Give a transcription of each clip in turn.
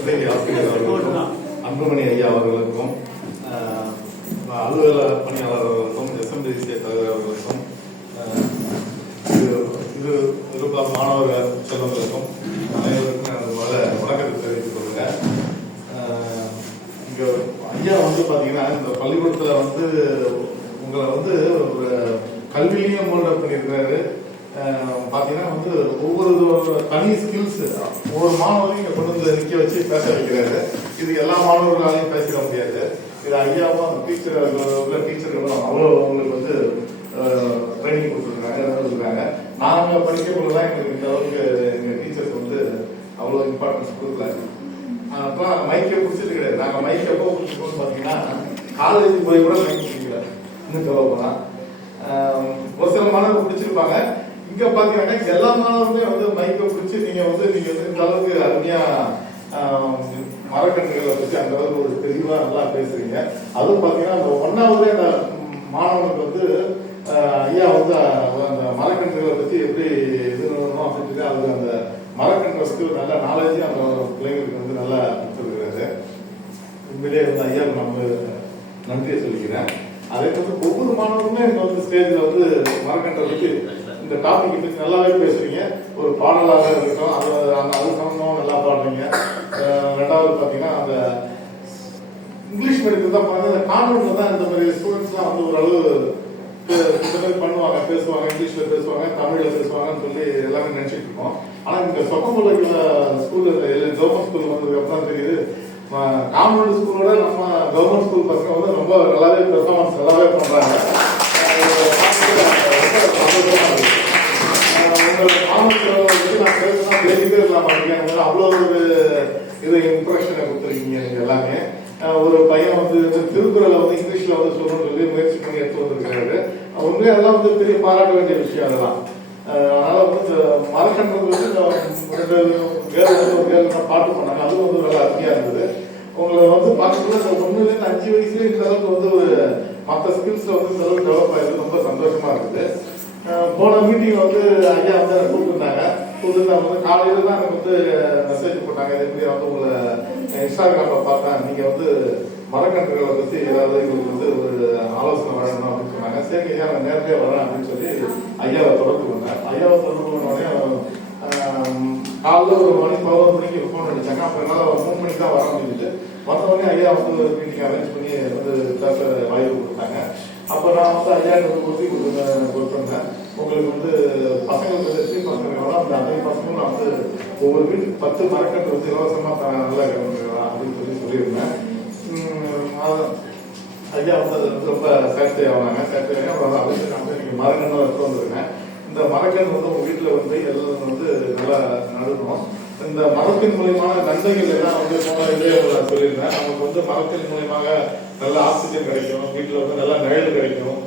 உதவி ஆசிரியர் அவர்களுக்கும் அன்புமணி ஐயா அவர்களுக்கும் அலுவலக பணியாளர் அவர்களுக்கும் எஸ்எம்டிசி தலைவர் அவர்களுக்கும் இது மாணவர்கள் செல்வங்களுக்கும் அனைவருக்கும் எனது வணக்கத்தை தெரிவித்துக் கொள்ளுங்க. இங்க ஐயா பாத்தீங்கன்னா இந்த பள்ளிக்கூடத்துல உங்களை ஒரு கல்வியிலையும் மோல்டப் பண்ணியிருக்கிறாரு. பாத்தீங்கன்னா ஒவ்வொரு தனி ஸ்கில்ஸ் ஒவ்வொரு மாணவரையும் இங்க கொண்டு வந்து நிக்க வச்சு பேச வைக்கிறாரு. இது எல்லா மாணவர்களாலையும் பேசிட முடியாது. இது ஐயாவும் டீச்சர்களும் அவ்வளவு அவங்களுக்கு ட்ரைனிங் கொடுத்துருக்காங்க. நாங்க படிக்கிறவங்கதான் எங்களுக்கு இந்த அளவுக்கு எங்க டீச்சருக்கு அவ்வளவு இம்பார்ட்டன்ஸ் கொடுக்கல. அப்பெல்லாம் மைக்கை பிடிச்சது கிடையாது. நாங்க மைக் எப்போ பிடிச்சிருக்கோம்னு பாத்தீங்கன்னா காலேஜுக்கு போய் கூட மைக் பிடிக்கல. இன்னும் சொல்ல போனா ஒரு சில மாணவர்கள் பிடிச்சிருப்பாங்க. இங்க பாத்தீங்கன்னா எல்லா மாணவர்களுமே மைக்கை பிடிச்சி நீங்க இந்த அளவுக்கு அருமையா மரக்கன்றுகளை பற்றி அந்த அளவுக்கு ஒரு தெளிவா நல்லா பேசுறீங்க. அதுவும் பாத்தீங்கன்னா அந்த ஒன்னாவதே அந்த மாணவனுக்கு ஐயா அந்த மரக்கன்றுகளை பத்தி எப்படி இது அப்படின்னு அது அந்த மரக்கன்று நல்ல நாலேஜ் அந்த பிள்ளைங்களுக்கு நல்லா கொடுத்துருக்கிறாரு. உண்மையிலே ஐயா நம்ம நன்றியை சொல்லிக்கிறேன். அதே போல ஒவ்வொரு மாணவருமே ஸ்டேஜ்ல மரக்கன்றை பற்றி இந்த டாபிக் பற்றி நல்லாவே பேசுறீங்க. ஒரு பாடலாக இருக்கட்டும், அது சம்பந்தமா நல்லா பாடுறீங்க. ரெண்டாவது பாத்தீங்கன்னா அந்த இங்கிலீஷ் மீடியத்தில் தான் அந்த கான்வென்ட்ல தான் இந்த மாதிரி ஸ்டூடெண்ட்ஸ் எல்லாம் ஓரளவு இந்த மாதிரி பண்ணுவாங்க, பேசுவாங்க, இங்கிலீஷ்ல பேசுவாங்க, தமிழ்ல பேசுவாங்கன்னு சொல்லி எல்லாமே நினைச்சிட்டு இருக்கோம். ஆனா இந்த சொக்கம்புள்ள ஸ்கூல்ல கவர்மெண்ட் ஸ்கூல் வந்ததுக்கு அப்புறம் தெரியுது கான்வென்ட் ஸ்கூலோட நம்ம கவர்மெண்ட் ஸ்கூல் பசங்க ரொம்ப நல்லாவே பெர்ஃபார்மன்ஸ் நல்லாவே பண்றாங்க. நான் பேசுனா பேசிட்டே இல்லாம அவ்வளவு ஒரு இது இம்ப்ரெஷனை கொடுத்துருக்கீங்க நீங்க எல்லாமே. ஒரு பையன் திருக்குறளை இங்கிலீஷ்ல சொல்லணும்னு சொல்லி முயற்சி பண்ணி எடுத்து வந்திருக்காரு. உண்மையா அதெல்லாம் பெரிய பாராட்ட வேண்டிய விஷயம். அதெல்லாம் அதனால மரக்கன்றது பாட்டு பண்ணாங்க. அதுவும் நல்லா அருமையா இருந்தது. உங்களை பார்க்கக்குள்ள ஒண்ணுல இருந்து 5 வயசுல இந்த அளவுக்கு ஒரு மற்ற ஸ்கில்ஸ்ல இந்த அளவுக்கு டெவலப் ஆயிருக்கு. ரொம்ப சந்தோஷமா இருக்குது. போன மீட்டிங் ஐயா கூப்பிட்டுருந்தாங்க. காலையில தான் எனக்கு மெசேஜ் போட்டாங்க. இதே உங்களை இன்ஸ்டாகிராம்ல பார்த்தேன். நீங்க மரக்கன்றுகளை பத்தி ஏதாவது எங்களுக்கு ஒரு ஆலோசனை வழங்கணும் அப்படின்னு சொன்னாங்க. சரி ஐயா நான் நேரடியாக வரேன் அப்படின்னு சொல்லி ஐயாவை தொடர்பு பண்ணேன். ஐயாவை தொடர்பு பண்ணோடனே காலைல ஒரு மணி 11 மணிக்கு போன் அடிச்சாங்க. அப்ப என்னால 3 மணிக்கு தான் வர முடிஞ்சுட்டு வந்தவொடனே ஐயா ஒரு மீட்டிங் அரேஞ்ச் பண்ணி பேச வாய்ப்பு கொடுத்தாங்க. அப்ப நான் ஐயா கொடுத்துருந்தேன். உங்களுக்கு பசங்களுக்கு ஸ்ரீ பசங்க அந்த அத்தனை பசங்களும் நான் ஒவ்வொரு வீட்டுக்கு 10 மரக்கன்று இலவசமா நல்லா அப்படின்னு சொல்லியிருந்தேன். ஐயா ரொம்ப சேட்டை ஆனாங்க. சேட்டை நீங்க மரக்கன்று எடுத்து வந்துருக்கேன். இந்த மரக்கன்று உங்க வீட்டுல எல்லாம் நல்லா நடணும். இந்த மரத்தின் மூலியமான நன்மைகள் எல்லாம் போன இதே சொல்லியிருந்தேன். நமக்கு மரத்தின் மூலியமாக நல்ல ஆக்சிஜன் கிடைக்கும், வீட்டுல நல்ல நிழல் கிடைக்கும்,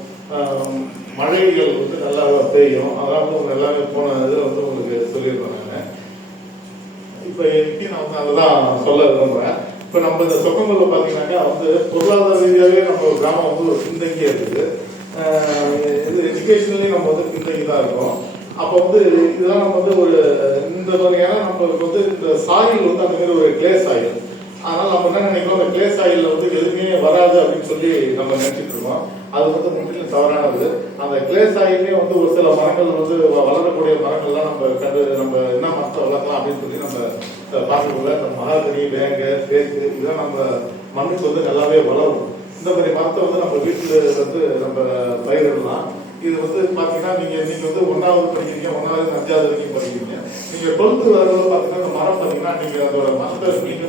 மழைகள் நல்லா பெய்யும். அதெல்லாம் எல்லாமே போன இதுல உங்களுக்கு சொல்லியிருந்தேன். நான் இப்ப இன்னைக்கு நான் அதெல்லாம் சொல்ல விரும்புறேன். இப்ப நம்ம இந்த சொக்கங்கள்ல பாத்தீங்கன்னாக்கா பொருளாதார ரீதியாவே நம்ம கிராமம் பின்தங்கியே இருக்குது. எஜுகேஷன்லயும் நம்ம பின்தங்கி தான் இருக்கோம். அப்ப இதெல்லாம் நம்ம ஒரு இந்த மாதிரியான நம்மளுக்கு இந்த சாயில் அந்த மாதிரி ஒரு கிளே சாயில். அதனால நம்ம என்ன நினைக்கிறோம், அந்த கிளே சாயில்ல எதுவுமே வராது அப்படின்னு சொல்லி நம்ம நினைச்சிட்டு இருக்கோம். அது முற்றிலும் தவறானது. அந்த கிளே சாயிலே ஒரு சில மரங்கள் வளரக்கூடிய மரங்கள்லாம் நம்ம என்ன மரத்தை வளர்க்கலாம் அப்படின்னு சொல்லி நம்ம பார்க்கக்குள்ள இந்த மகாகனி, வேங்க, தேக்கு இதெல்லாம் நம்ம மண்ணுக்கு நல்லாவே வளரும். இந்த மாதிரி மரத்தை நம்ம வீட்டுல நம்ம பயிரிடலாம். இது பாத்தீங்கன்னா நீங்க 1வது படிக்கிறீங்க, 1வது 5வது வரைக்கும் படிக்கிறீங்க. நீங்க 12th வரது பாத்தீங்கன்னா இந்த மரம் பாத்தீங்கன்னா நீங்க அதோட மரத்தை நீங்க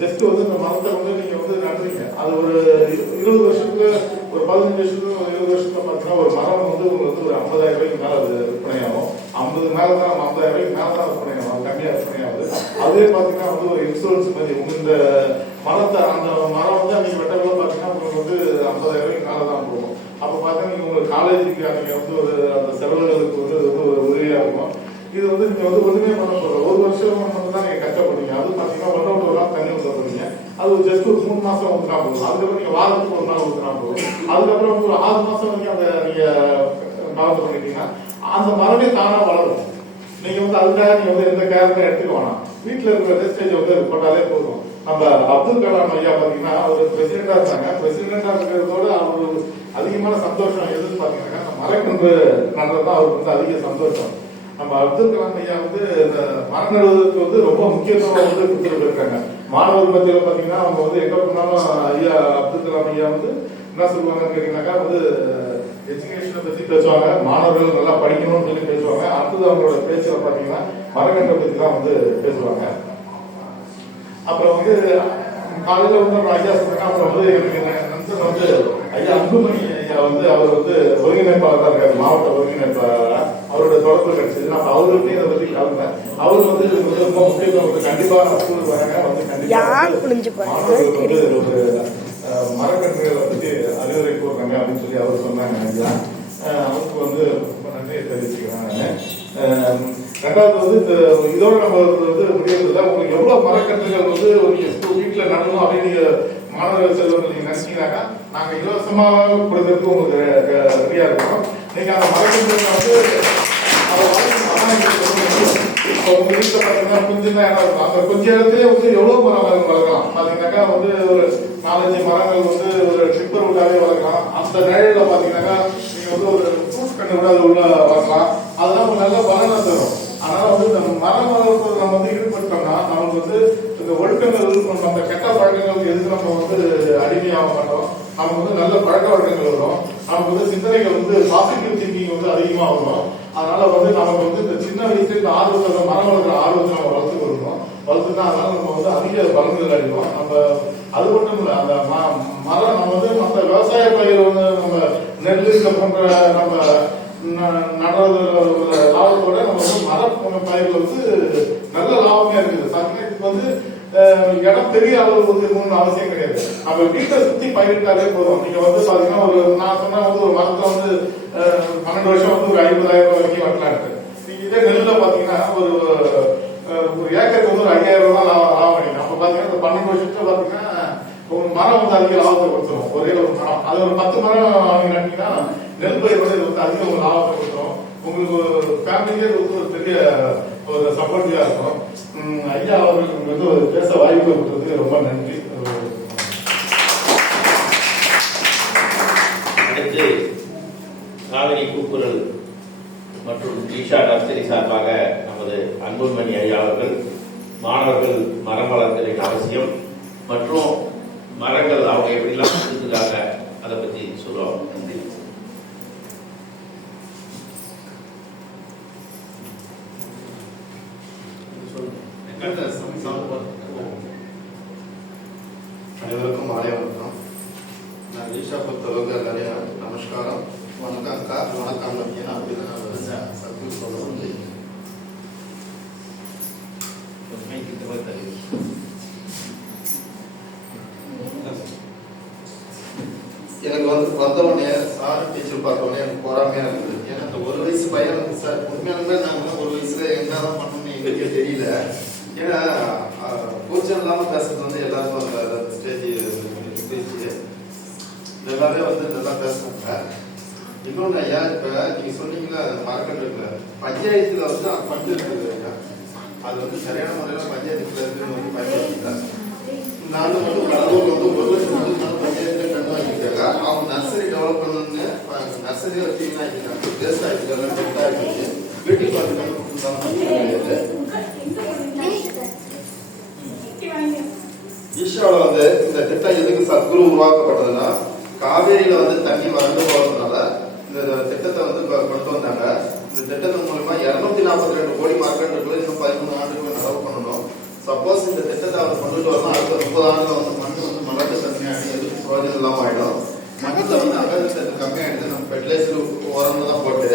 ஜஸ்ட் இந்த மரத்தை நீங்க நடுறீங்க. அது ஒரு 20 வருஷத்துக்கு ஒரு 15 வருஷத்துக்கு 20 வருஷத்துல பாத்தீங்கன்னா ஒரு மரம் உங்களுக்கு ஒரு 50,000 ரூபாய்க்கு மேல அது விற்பனையாகும். 50 மேலதான் 50,000 ரூபாய்க்கு மேலதான் விற்பனையாகும், கம்மியா விற்பனையாகுது. அதே பாத்தீங்கன்னா ஒரு இன்சூரன்ஸ் மாதிரி இந்த மரத்தை அந்த மரம் நீங்க வெட்டக்குள்ள பாத்தீங்கன்னா உங்களுக்கு 50,000 ரூபாய்க்கு மேலதான் போகும். அப்ப பாத்தீங்கன்னா நீங்க உங்க காலேஜுக்கு நீங்க ஒரு அந்த செலவுகளுக்கு ஒரு உதவியா இருக்கும். இது நீங்க ஒண்ணுமே பண்ண போறோம். ஒரு வருஷம் தான் நீங்க கஷ்டப்படுறீங்க. அது பாத்தீங்கன்னா 1 ஒரு நாள் தண்ணி ஊற்ற போறீங்க. அது ஜஸ்ட் ஒரு 3 மாசம் ஊற்றினா போதும். அதுக்கப்புறம் நீங்க வாரத்துக்கு ஒரு நாள் ஊற்றினா போதும். அதுக்கப்புறம் ஒரு 6 மாசம் வரைக்கும் அந்த நீங்க கவர்ந்து பண்ணிட்டீங்கன்னா அந்த மரமே தானா வளரும். நீங்க அதுக்காக நீங்க எந்த கேரக்டரும் எடுத்துக்க வேணாம். வீட்டில் இருக்கிற வேஸ்டேஜ் வந்து போட்டாலே போதும். நம்ம அப்துல் கலாம் ஐயா பாத்தீங்கன்னா அவர் பிரசிடென்டா இருந்தாங்க. பிரசிடென்டா இருக்கிறதோட அவரு அதிகமான சந்தோஷம் எதுன்னு பாத்தீங்கன்னா மரக்கன்று நடுறதுதான் அவருக்கு வந்து அதிக சந்தோஷம். நம்ம அப்துல் கலாம் ஐயா வந்து இந்த மரம் நடுவதற்கு வந்து ரொம்ப முக்கியத்துவம் வந்து கொடுத்துட்டு இருக்காங்க. மாணவர் மத்தியில பாத்தீங்கன்னா அவங்க வந்து எங்க போனாலும் ஐயா அப்துல் கலாம் ஐயா வந்து என்ன சொல்லுவாங்கன்னு கேட்டீங்கன்னாக்கா வந்து எஜுகேஷனை பத்தி பேசுவாங்க, மாணவர்கள் நல்லா படிக்கணும்னு சொல்லி பேசுவாங்க. அடுத்தது அவங்களோட பேச்சுல பாத்தீங்கன்னா மரக்கன்றை பத்தி தான் வந்து பேசுவாங்க. அப்புறம் வந்து காலையில வந்து ஐயா சொன்னாங்க. அப்புறம் வந்து எனக்கு நண்பர் வந்து ஐயா அன்புமணி ஐயா வந்து அவர் வந்து ஒருங்கிணைப்பாளர் தான் இருக்காரு, மாவட்ட ஒருங்கிணைப்பாளர். அவரோட தொடர்பு கிடைச்சது. நான் அவருக்கும் இதை பத்தி கலந்தேன். அவர் வந்து ரொம்ப முக்கியத்துவம் கண்டிப்பா ஸ்கூலுக்கு வராங்க வந்து கண்டிப்பா மாணவர்களுக்கு வந்து ஒரு மரக்கன்றுகளை பத்தி அறிவுரை கூறுறாங்க அப்படின்னு சொல்லி அவர் சொன்னாங்க. ஐயா அவருக்கு வந்து ரொம்ப நன்றியை தெரிவிச்சுக்கிறேன். ரெண்டாவது வந்து இந்த இதோட நம்ம வந்து முடியறதுல உங்களுக்கு எவ்வளவு மரக்கன்றுகள் வந்து ஒரு வீட்டுல நடணும் அப்படின்னு நீங்க மாணவர்கள் செல்வர்கள் நீங்க நினைச்சீங்கன்னாக்கா நாங்க இலவசமா கொடுக்கறதுக்கு உங்களுக்கு ரெடியா இருக்கோம். நீங்க அந்த மரக்கன்றுகளை வந்து உங்க வீட்டுல பாத்தீங்கன்னா கொஞ்சம் தான் இடம் இருக்கும். அந்த கொஞ்ச இடத்துலயே வந்து எவ்வளவு மரம் வளர்க்கலாம் பாத்தீங்கன்னாக்கா வந்து ஒரு 4-5 மரங்கள் வந்து ஒரு ட்ரிப்பர் உள்ளாவே வளர்க்கலாம். அந்த நிலையில பாத்தீங்கன்னாக்கா நீங்க வந்து ஒரு ஃப்ரூட் கண்டு கூட அது உள்ள வளர்க்கலாம். அதெல்லாம் ஒரு நல்ல பலனை தரும். அதனால வந்து இந்த மரம் வளர்ப்பது நம்ம வந்து ஈடுபட்டோம்னா நமக்கு வந்து இந்த ஒழுக்கங்கள் நம்ம கெட்ட பழக்கங்களுக்கு எதுக்கு நம்ம வந்து அடிமையாக மாட்டோம். நமக்கு வந்து நல்ல பழக்க வழக்கங்கள் வரும். நமக்கு வந்து சிந்தனைகள் வந்து பாசிட்டிவ் திங்கிங் வந்து அதிகமாக வரும். அதனால வந்து நமக்கு வந்து இந்த சின்ன வயசுல இந்த ஆர்வத்தை மரம் வளர்க்குற ஆர்வத்தை நம்ம வளர்த்து கொடுக்கணும். வளர்த்துனா அதனால நம்ம வந்து அதிக பலன்கள் அடைவோம். நம்ம அது மட்டும் இல்லை, அந்த மரம் நம்ம வந்து மற்ற விவசாய பயிர் வந்து நம்ம நெல் போன்ற நம்ம நடுறது லாபத்தோட நம்ம வந்து மர பயிர்கள் வந்து நல்ல லாபமே இருக்குது. சமயத்துக்கு வந்து இடம் பெரிய அளவு வந்து இருக்கணும்னு அவசியம் கிடையாது. நம்ம வீட்டை சுத்தி பயிரிட்டாலே போதும். நீங்க வந்து பாத்தீங்கன்னா ஒரு நான் சொன்னா வந்து ஒரு மரத்துல வந்து 12 வருஷம் வந்து ஒரு 50,000 வரைக்கும் வரலாம் இருக்கு. நீங்க இதே நெல்லுல பாத்தீங்கன்னா ஒரு ஏக்கருக்கு வந்து ஒரு 5,000 தான் லாபம் அடிக்கும். அப்ப பாத்தீங்கன்னா ஒரு 12 வருஷத்துல பாத்தீங்கன்னா ஒரு மரம் வந்து அதிக லாபத்தை கொடுத்துரும். ஒரே ஒரு மரம் அது ஒரு 10 மரம் வாங்கி நட்டீங்கன்னா நெல் பயிர் வந்து வந்து அதிக ஒரு லாபத்தை கொடுத்துரும். உங்களுக்கு ஒரு ஃபேமிலியே வந்து ஒரு பெரிய ஒரு சப்போர்ட்டிவா இருக்கும். ஐயா அவர்களுக்கு வந்து ஒரு பேச வாய்ப்பு கொடுத்ததுக்கு ரொம்ப நன்றி. அடுத்து காவிரி கூக்குரல் மற்றும் ஈஷா நர்சரி சார்பாக நமது அன்புமணி ஐயா அவர்கள் மாணவர்கள் மரம் வளர்த்தலின் அவசியம் மற்றும் மரங்கள் அவங்க எப்படிலாம் இருக்காங்க அதை பத்தி சொல்லுவாங்க. நன்றி. அனைவருக்கும் மாலை வணக்கம். நான் ஈஷா பொறுத்தளவுக்கு எல்லாரையும் நமஸ்காரம் வணக்கம் அக்கா வணக்கம் ஏன்னா அப்படின்னு சர்க்கிள் சொல்ல வந்து எனக்கு வந்து வந்தவொடனே சார் டீச்சர் பார்த்தோடனே எனக்கு பொறாமையா இருக்குது. ஏன்னா இந்த ஒரு வயசு பையன் சார் உண்மையாலுமே நாங்க ஒரு வயசுல என்னதான் பண்ணணும்னு எங்களுக்கே தெரியல. ஏன்னா கூச்சம் இல்லாம பேசுறது வந்து எல்லாருக்கும் அந்த ஸ்டேஜ் பேசி எல்லாமே வந்து நல்லா பேசுறாங்க. இன்னொன்னு ஐயா இப்ப நீங்க சொன்னீங்களா மரக்கன்று பஞ்சாயத்துல வந்து ஃபண்ட் இருக்குது ஐயா, அது வந்து சரியான முறையில பஞ்சாயத்துல இருக்குன்னு வந்து பயன்படுத்திட்டாங்க. நானும் வந்து கடலூர்ல வந்து 1 லட்சம் வந்து பஞ்சாயத்துல கண்டு வாங்கிட்டாங்க. அவங்க நர்சரி டெவலப் பண்ணணும்னு நர்சரியை வச்சீங்கன்னா வேஸ்ட் ஆயிடுச்சு, டெட் ஆயிடுச்சு. வீட்டுக்கு பார்த்து கண்டு கொடுத்தாங்க. ஈஷாவில் வந்து இந்த திட்டம் எதுக்கு சத்குரு உருவாக்கப்பட்டதுன்னா காவேரியில வந்து தண்ணி வறண்டு போறதுனால இந்த திட்டத்தை வந்து கொண்டு வந்தாங்க. இந்த திட்டத்தின் மூலமா 242 கோடி மரக்கன்றுகளை இன்னும் 13 ஆண்டுகள் நடவு பண்ணணும். சப்போஸ் இந்த திட்டத்தை அவர் கொண்டுட்டு வரலாம் அடுத்த 30 ஆண்டுல வந்து மண் வந்து மலர்ந்து தன்மையாகி எதுவும் பிரயோஜனம் இல்லாம ஆயிடும். மண்ணில் வந்து அகலத்து கம்மியாயிடுது. நம்ம ஃபெர்டிலைசர் உரம் தான் போட்டு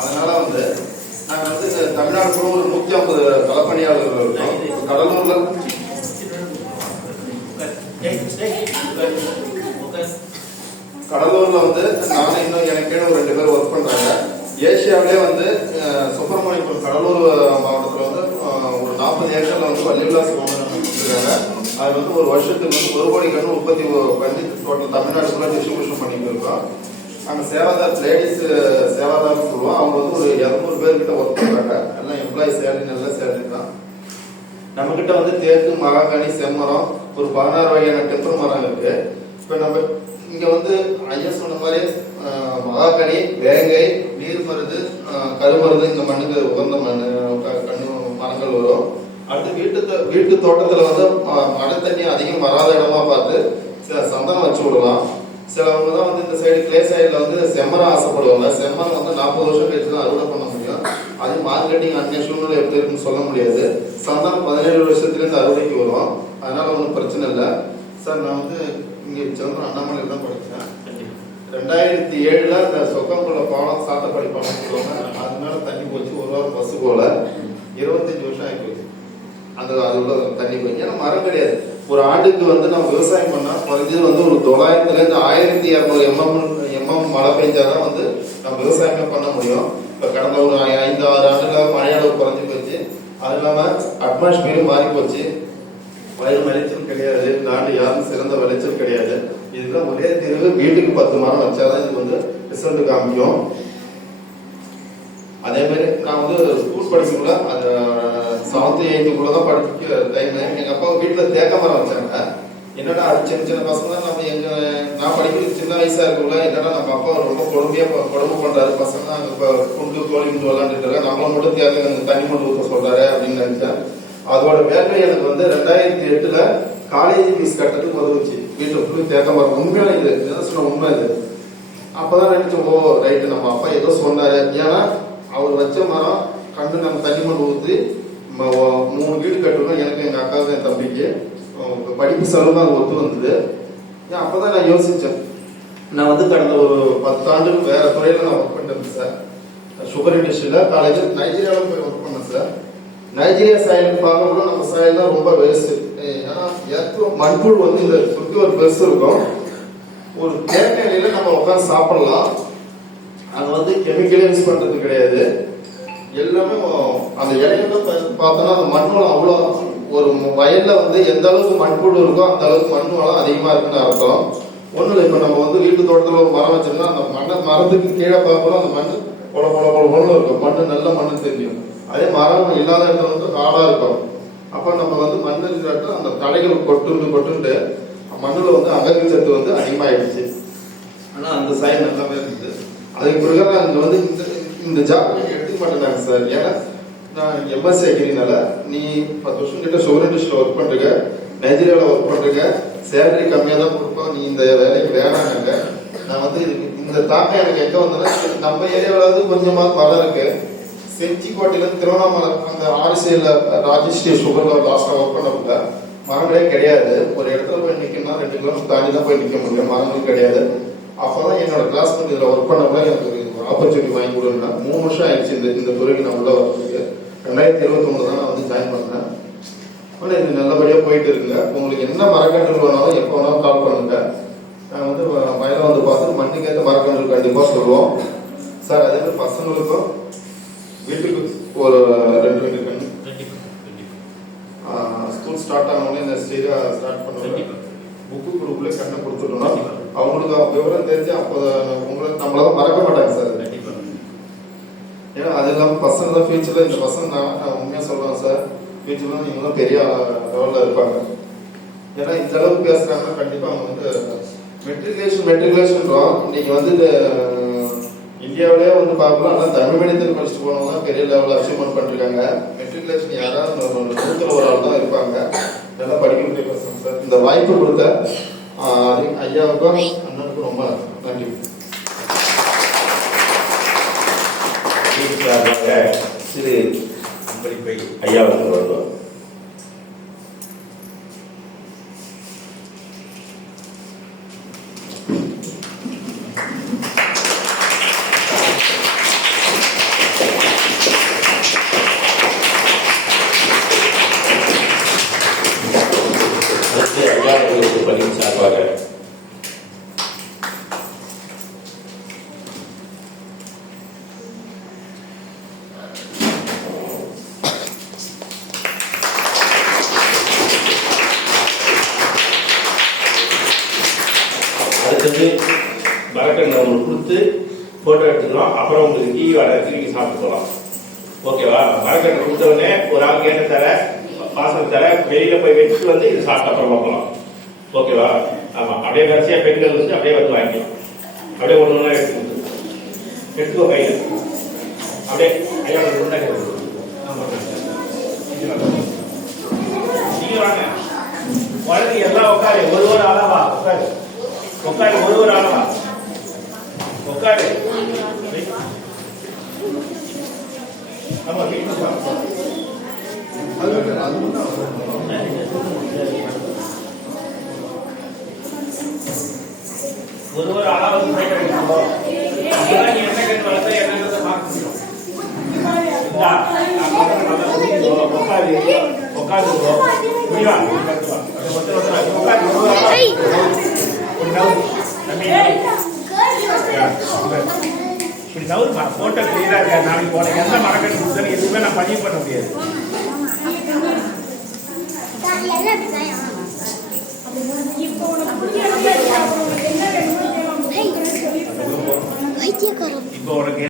அதனால வந்து நாங்க வந்து தமிழ்நாடு ஒரு 150 களப்பணியாளர்கள் இருக்கோம். கடலூர்ல வந்து நானும் இன்னும் எனக்கே ஒரு 2 பேர் ஒர்க் பண்றாங்க. ஏசியாவிலே வந்து சுப்பிரமணியபுரம் கடலூர் மாவட்டத்துல வந்து ஒரு 40 ஏக்கர்ல வந்து வள்ளிவிலாஸ் கொடுத்துருக்காங்க. அது வந்து ஒரு வருஷத்துக்கு வந்து 1 கோடி கன்று உற்பத்தி பண்ணி டோட்டல் தமிழ்நாடு ஃபுல்லா டிஸ்ட்ரிபியூஷன் பண்ணிட்டு இருக்கோம். அங்கே சேவாதார் லேடிஸ் சேவாதார்னு சொல்லுவோம். அவங்க வந்து ஒரு 200 பேர்கிட்ட ஒர்க் பண்றாங்க. எல்லாம் எம்ப்ளாயி சேலரி, நல்ல சேலரி தான். நம்ம கிட்ட வந்து தேக்கு, மகாகனி, செம்மரம், ஒரு 16 வகையான டெம்பர் மரம் இருக்கு. இப்ப நம்ம இங்க வந்து ஐயா சொன்ன மாதிரி மகாகனி, வேங்கை, நீர் மருது, கருமருது இந்த மண்ணுக்கு உகந்த மரங்கள் வரும். அடுத்து வீட்டு தோட்டத்துல வந்து மழை தண்ணி அதிகம் வராத இடமா பார்த்து சந்தனம் வச்சு விடலாம். சிலவங்க தான் வந்து இந்த சைடு கிளே சைடுல வந்து செம்மரம் ஆசைப்படுவாங்க. செம்மரம் வந்து 40 வருஷம் கழிச்சு தான் அறுவடை பண்ண முடியும். அது மார்க்கெட்டிங் அன்னைய சூழ்நிலை எப்படி இருக்குன்னு சொல்ல முடியாது. சந்தனம் 17 வருஷத்துல இருந்து அறுவடைக்கு வரும். அதனால ஒன்றும் பிரச்சனை இல்லை சார். நான் வந்து இங்க சிதம்பரம் அண்ணாமலையில் தான் படித்தேன். 2007 இந்த சொக்கம்புள்ள பாலம் சாத்தப்படி பாலம் சொல்லுவாங்க. அதனால தண்ணி போச்சு. ஒரு வாரம் பஸ் போல 25 வருஷம் ஆகி போச்சு. அது உள்ள தண்ணி போய். ஏன்னா மரம் கிடையாது. ஒரு ஆண்டுக்கு வந்து நம்ம விவசாயம் பண்ணா குறைஞ்சது வந்து ஒரு 900 இருந்து 1200 mm மழை பெஞ்சாதான் வந்து நம்ம விவசாயமே பண்ண முடியும். இப்ப கடந்த ஒரு 5-6 ஆண்டுகளாக மழை அளவு குறைஞ்சி போச்சு. அது இல்லாம அட்மாஸ்பியரும் மாறி போச்சு. வயல் விளைச்சல் கிடையாது. நாடு யாரும் சிறந்த விளைச்சல் கிடையாது. இதுதான் ஒரே தீர்வு. வீட்டுக்கு 10 மரம் வச்சாதான் இது வந்து ரிசல்ட் காமிக்கும். அதே மாதிரி நான் வந்து ஸ்கூல் படிக்கும்போது அந்த 7th 8th தான் படிக்க டைம். எங்க அப்பா வீட்டுல தேக்க மரம் வச்சாங்க. என்னடா அது சின்ன சின்ன பசங்க தான். நம்ம நான் படிக்கிறது சின்ன வயசா இருக்குள்ள, என்னடா நம்ம அப்பா ரொம்ப கொடுமை பண்றாரு. பசங்க அங்க குண்டு கோழி குண்டு விளாண்டுட்டு இருக்காங்க, நம்மள மட்டும் தேக்க தண்ணி மட்டும் ஊற்ற சொல்றாரு அப்படின்னு நினைச்சேன். அதோட வேலை எனக்கு வந்து 2008 காலேஜ் ஃபீஸ் கட்டுறதுக்கு உதவுச்சு. வீட்டுல ஃபுல்லு தேக்க மரம். உண்மையான இது சொன்ன உண்மை இது. அப்பதான் நினைச்சோம், ஓ ரைட்டு, நம்ம அப்பா ஏதோ சொன்னாரு. ஏன்னா அவர் வச்ச மரம் கண்டு நம்ம தண்ணி மட்டும் ஊற்றி 3 வீடு கட்டணும். எனக்கு, எங்க அக்காவுக்கு, என் தம்பிக்கு படிப்பு செலவு தான் ஒத்து வந்தது. அப்பதான் நான் யோசிச்சேன். நான் வந்து கடந்த ஒரு 10 ஆண்டுக்கு வேற துறையில நான் ஒர்க் பண்ணிட்டேன் சார். சுகர் இண்டஸ்ட்ரியில காலேஜ் நைஜீரியாவில் போய் ஒர்க் பண்ணேன் சார். நைஜீரியா சாயல் பார்க்கணும். நம்ம சாயல் தான் ரொம்ப வேஸ்ட். ஏன்னா மண்புழு வந்து இந்த சுற்றி ஒரு பெருசு இருக்கும். ஒரு தேங்காயில நம்ம உட்காந்து சாப்பிடலாம். அது வந்து கெமிக்கலே யூஸ் பண்றது கிடையாது. எல்லாமே அந்த இடையில பார்த்தோம்னா அந்த மண் வளம் அவ்வளோ. ஒரு வயல்ல வந்து எந்த அளவுக்கு மண்புழு இருக்கோ அந்த அளவுக்கு மண் வளம் அதிகமா இருக்குன்னு அர்த்தம். ஒண்ணு இல்லை, இப்ப நம்ம வந்து வீட்டு தோட்டத்துல ஒரு மரம் வச்சிருந்தா அந்த மரத்துக்கு கீழே பார்க்கணும். அந்த மண் பொல இருக்கும். மண்ணு நல்ல மண்ணு தெரியும். அதே மரம் இல்லாத இடத்துல வந்து காடா இருக்கும். அப்ப நம்ம வந்து மண்ணு அந்த தடைகள் கொட்டுண்டு மண்ணுல வந்து அகல் சத்து வந்து அதிகமாயிடுச்சு. ஆனா அந்த சாயம் நல்லாவே இருக்குது. அதுக்கு பிறகு நான் இங்க வந்து இந்த ஜாப் எடுத்துக்க மாட்டேனாங்க சார். ஏன்னா நான் எம்எஸ்சி அக்ரினால நீ 10 வருஷம் கிட்ட சுகர் இண்டஸ்ட்ரியில ஒர்க் பண்றீங்க, நைஜீரியாவில் ஒர்க் பண்றீங்க, சேலரி கம்மியா தான் கொடுப்போம், நீ இந்த வேலைக்கு வேணாங்க. நான் வந்து இந்த தாக்கம் எனக்கு எங்க வந்தேன்னா, நம்ம ஏரியாவில் வந்து கொஞ்சமா மரம் இருக்கு. செஞ்சிக்கோட்டையில திருவண்ணாமலை அந்த ஆர்சிஎல்ல ராஜஸ்ரீ சுகர்ல லாஸ்டா ஒர்க் பண்ணப்ப மரங்களே கிடையாது. ஒரு இடத்துல போய் நிக்கணும்னா 2 கிலோமீட்டர் தாண்டி தான் போய் நிக்க முடியும். மரங்கள் கிடையாது. அப்பதான் என்னோட கிளாஸ்மேட் இதுல ஒர்க் பண்ணப்ப எனக்கு ஒரு ஆப்பர்ச்சுனிட்டி வாங்கி கொடுங்க. 3 வருஷம் ஆயிடுச்சு இந்த துறைக்கு நான் உள்ள வரதுக்கு. 2021 தான் நான் வந்து ஜாயின் பண்ணேன். ஆனால் இது நல்லபடியா போயிட்டு இருக்குங்க. உங்களுக்கு என்ன மரக்கன்று வேணாலும் எப்போ வேணாலும் கால் பண்ணுங்க. நான் வந்து வயலை வந்து பார்த்து மண்ணுக்கு ஏற்ற மரக்கன்று கண்டிப்பா சொல்லுவோம் சார். அதே மாதிரி பசங்களுக்கும் வீட்டுக்கு ஒரு 2 கன்று ஸ்கூல் ஸ்டார்ட் ஆனவங்க இந்த ஸ்டேஜா ஸ்டார்ட் பண்ணுவாங்க. புக்கு குரூப்ல கண்ணை கொடுத்துட்டோம்னா அவங்களுக்கு விவரம் தெரிஞ்சு அப்போ உங்களை நம்மளால மறக்க மாட்டாங்க சார். ஏன்னா அது இல்லாமல் பசங்க தான் ஃபியூச்சர்ல, இந்த பசங்க நான் உண்மையா சொல்றேன் சார், ஃபியூச்சர்ல இவங்க பெரிய லெவல்ல இருப்பாங்க. ஏன்னா இந்த அளவுக்கு பேசுறாங்கன்னா கண்டிப்பா அவங்க வந்து மெட்ரிகுலேஷன் இன்னைக்கு வந்து இந்தியாவிலேயே வந்து பார்க்கலாம். ஆனால் தமிழ் மீடியத்தில் படிச்சுட்டு போனவங்க தான் பெரிய லெவலில் அச்சீவ்மெண்ட் பண்ணிருக்காங்க. மெட்ரிகுலேஷன் யாராவது 100ல் ஒரு ஆள் தான் இருப்பாங்க. நல்லா படிக்கக்கூடிய பசங்க சார். இந்த வாய்ப்பு கொடுத்த ஐயாவுக்கும் அண்ணனுக்கும் ரொம்ப நன்றி. சிறு அன்பளிப்பை ஐயாவுக்கு வருவோம். பணியின் சார்பாக போட்டோ எடுத்துக்கிறோம். அப்புறம் உங்களுக்கு டீ வடை திரும்பி சாப்பிட்டு போகலாம். ஓகேவா? மரக்கட்டை கொடுத்த உடனே ஒரு ஆளுக்கு என்ன தர, பாசம் தர, வெளியில போய் வச்சுட்டு வந்து இது சாப்பிட்டு அப்புறமா போகலாம். ஓகேவா? ஆமா, அப்படியே வரிசையா பெண்கள் வந்து அப்படியே வந்து வாங்கிக்கலாம். அப்படியே ஒன்று ஒன்றா எடுத்துக்கோ கையில. அப்படியே ஐயா உண்டாக்கி நீங்க வாங்க. குழந்தை எல்லாம் உட்காரு. ஒரு அளவா உட்காரு. உட்காரு, ஒரு அளவா உட்காரு. ஆமா, வீட்டுக்கு வாங்க. ஒரு அளவு நீ என்ன கண்டு வளர்த்த என்னன்றதை பார்க்க முடியும். உட்காரு உட்காந்து முடிவா இப்படி நவுருமா போட்டோ கிளியரா இருக்கா? நாளைக்கு போன எந்த மரக்கட்டு கொடுத்தா எதுவுமே நான் பதிவு பண்ண முடியாது. இப்போ உனக்கு